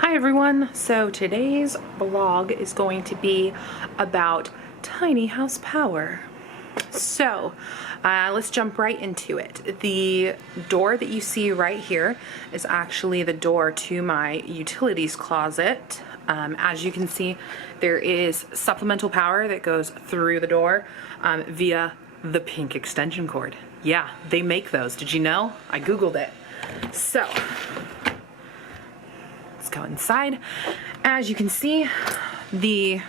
Hi everyone, so today's vlog is going to be about tiny house power. So let's jump right into it. The door that you see right here is actually the door to my utilities closet. As you can see, there is supplemental power that goes through the door via the pink extension cord. Yeah, they make those. Did you know? I googled it. So let's go inside. As you can see, let me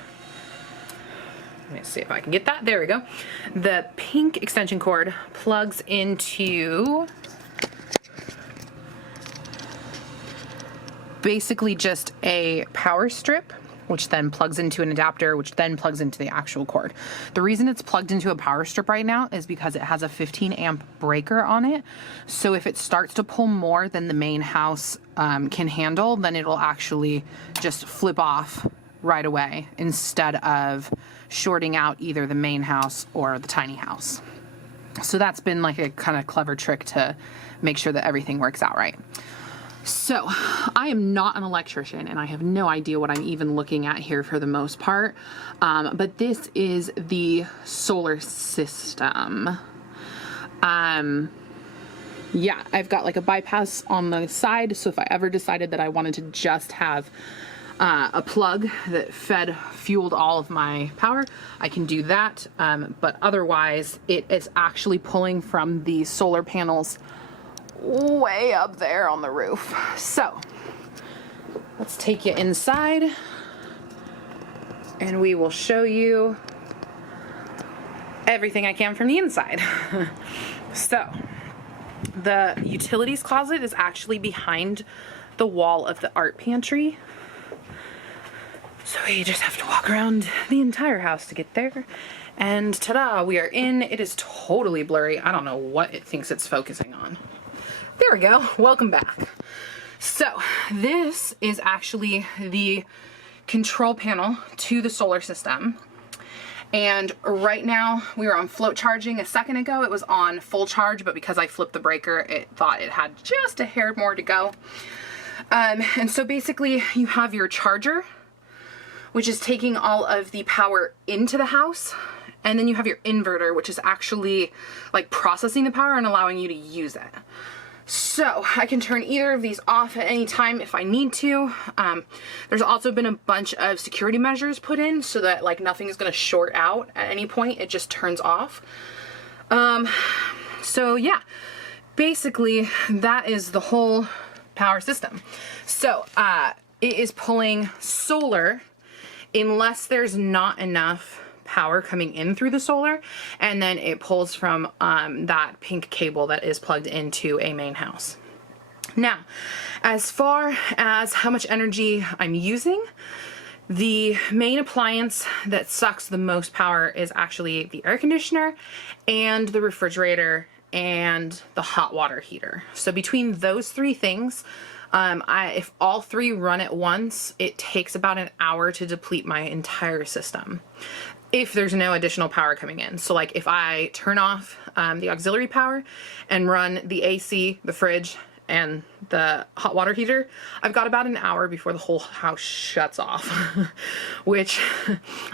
see if I can get that. There we go. The pink extension cord plugs into basically just a power strip, which then plugs into an adapter, which then plugs into the actual cord. The reason it's plugged into a power strip right now is because it has a 15 amp breaker on it. So if it starts to pull more than the main house can handle, then it'll actually just flip off right away instead of shorting out either the main house or the tiny house. So that's been like a kind of clever trick to make sure that everything works out right. So I am not an electrician and I have no idea what I'm even looking at here for the most part, but this is the solar system. Yeah, I've got like a bypass on the side, so if I ever decided that I wanted to just have a plug that fueled all of my power, I can do that, but otherwise it is actually pulling from the solar panels way up there on the roof. So let's take you inside and we will show you everything I can from the inside. So the utilities closet is actually behind the wall of the art pantry. So we just have to walk around the entire house to get there. And ta-da, we are in. It is totally blurry. I don't know what it thinks it's focusing on. There we go, welcome back. So this is actually the control panel to the solar system. And right now we were on float charging. A second ago it was on full charge, but because I flipped the breaker, it thought it had just a hair more to go. And so basically you have your charger, which is taking all of the power into the house. And then you have your inverter, which is actually like processing the power and allowing you to use it. So I can turn either of these off at any time if I need to. There's also been a bunch of security measures put in so that like nothing is going to short out at any point. It just turns off. So yeah, basically that is the whole power system. So it is pulling solar unless there's not enough power coming in through the solar, and then it pulls from that pink cable that is plugged into a main house. Now, as far as how much energy I'm using, the main appliance that sucks the most power is actually the air conditioner and the refrigerator and the hot water heater. So between those three things, if all three run at once, it takes about an hour to deplete my entire system, if there's no additional power coming in. So like if I turn off the auxiliary power and run the AC, the fridge, and the hot water heater, I've got about an hour before the whole house shuts off, which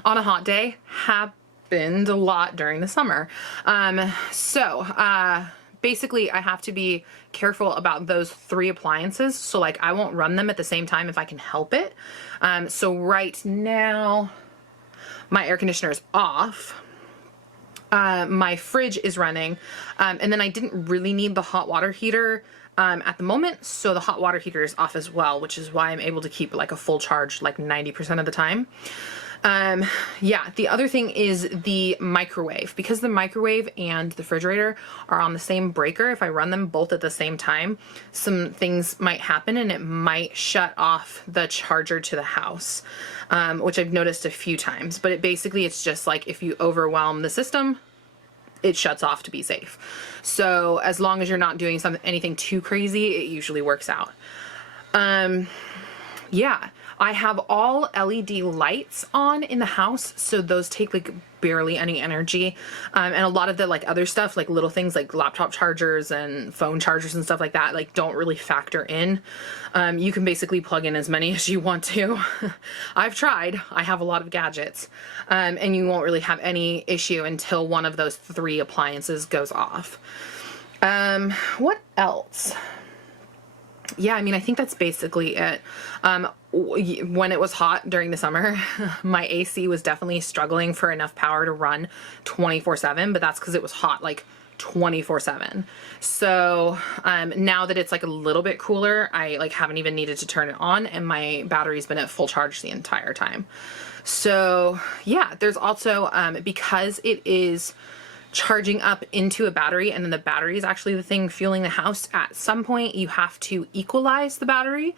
on a hot day happened a lot during the summer. Basically I have to be careful about those three appliances. So like I won't run them at the same time if I can help it. So right now, my air conditioner is off. My fridge is running. And then I didn't really need the hot water heater at the moment. So the hot water heater is off as well, which is why I'm able to keep like a full charge like 90% of the time. Yeah, the other thing is the microwave. Because the microwave and the refrigerator are on the same breaker, if I run them both at the same time, some things might happen and it might shut off the charger to the house, which I've noticed a few times. But it's just like if you overwhelm the system, it shuts off to be safe. So as long as you're not doing anything too crazy, it usually works out. Yeah, I have all LED lights on in the house, so those take like barely any energy. And a lot of the like other stuff, like little things like laptop chargers and phone chargers and stuff like that, like don't really factor in. You can basically plug in as many as you want to. I've tried. I have a lot of gadgets. And you won't really have any issue until one of those 3 appliances goes off. What else? Yeah, I mean, I think that's basically it. When it was hot during the summer, my AC was definitely struggling for enough power to run 24/7, but that's because it was hot, like 24/7. So now that it's like a little bit cooler, I like haven't even needed to turn it on, and my battery's been at full charge the entire time. So yeah, there's also, because it is charging up into a battery, and then the battery is actually the thing fueling the house, at some point you have to equalize the battery,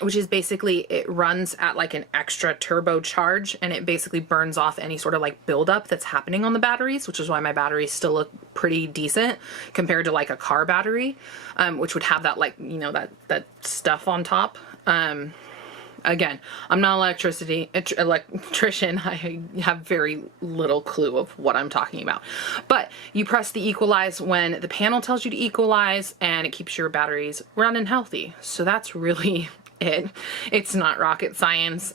which is basically it runs at like an extra turbo charge, and it basically burns off any sort of like buildup that's happening on the batteries, which is why my batteries still look pretty decent compared to like a car battery, which would have that, like, you know, that stuff on top. Again, I'm not an electrician. I have very little clue of what I'm talking about. But you press the equalize when the panel tells you to equalize, and it keeps your batteries running healthy. So that's really it. It's not rocket science.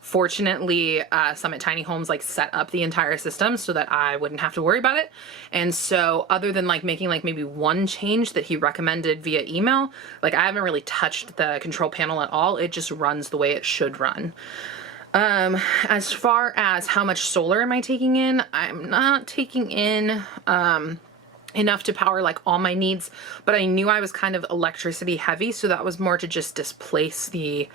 Fortunately, Summit Tiny Homes like set up the entire system so that I wouldn't have to worry about it. And so other than like making like maybe one change that he recommended via email, like I haven't really touched the control panel at all. It just runs the way it should run. As far as how much solar am I taking in, I'm not taking in, enough to power like all my needs, but I knew I was kind of electricity heavy, so that was more to just displace the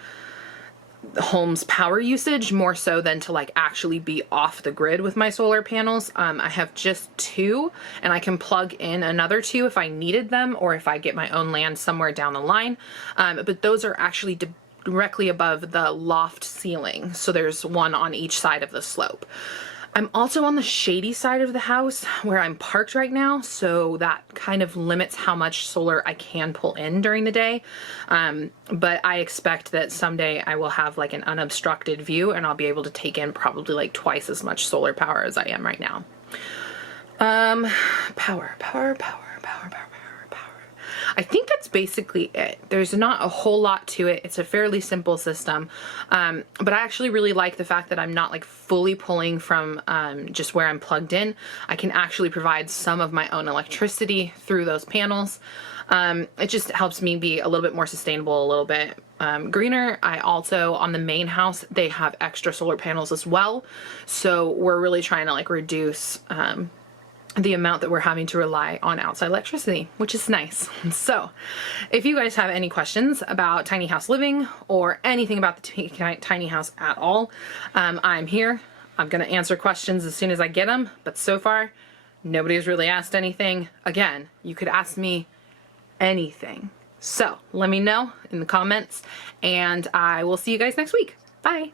home's power usage more so than to like actually be off the grid with my solar panels. I have just 2, and I can plug in another 2 if I needed them, or if I get my own land somewhere down the line. But those are actually directly above the loft ceiling, so there's one on each side of the slope. I'm also on the shady side of the house where I'm parked right now, so that kind of limits how much solar I can pull in during the day. But I expect that someday I will have like an unobstructed view, and I'll be able to take in probably like twice as much solar power as I am right now. Power. I think that's basically it. There's not a whole lot to it. It's a fairly simple system. But I actually really like the fact that I'm not like fully pulling from just where I'm plugged in. I can actually provide some of my own electricity through those panels. It just helps me be a little bit more sustainable, a little bit greener. I also, on the main house, they have extra solar panels as well. So we're really trying to like reduce the amount that we're having to rely on outside electricity, which is nice. So if you guys have any questions about tiny house living or anything about the tiny house at all, I'm here. I'm going to answer questions as soon as I get them, but so far nobody has really asked anything. Again, you could ask me anything. So let me know in the comments, and I will see you guys next week. Bye.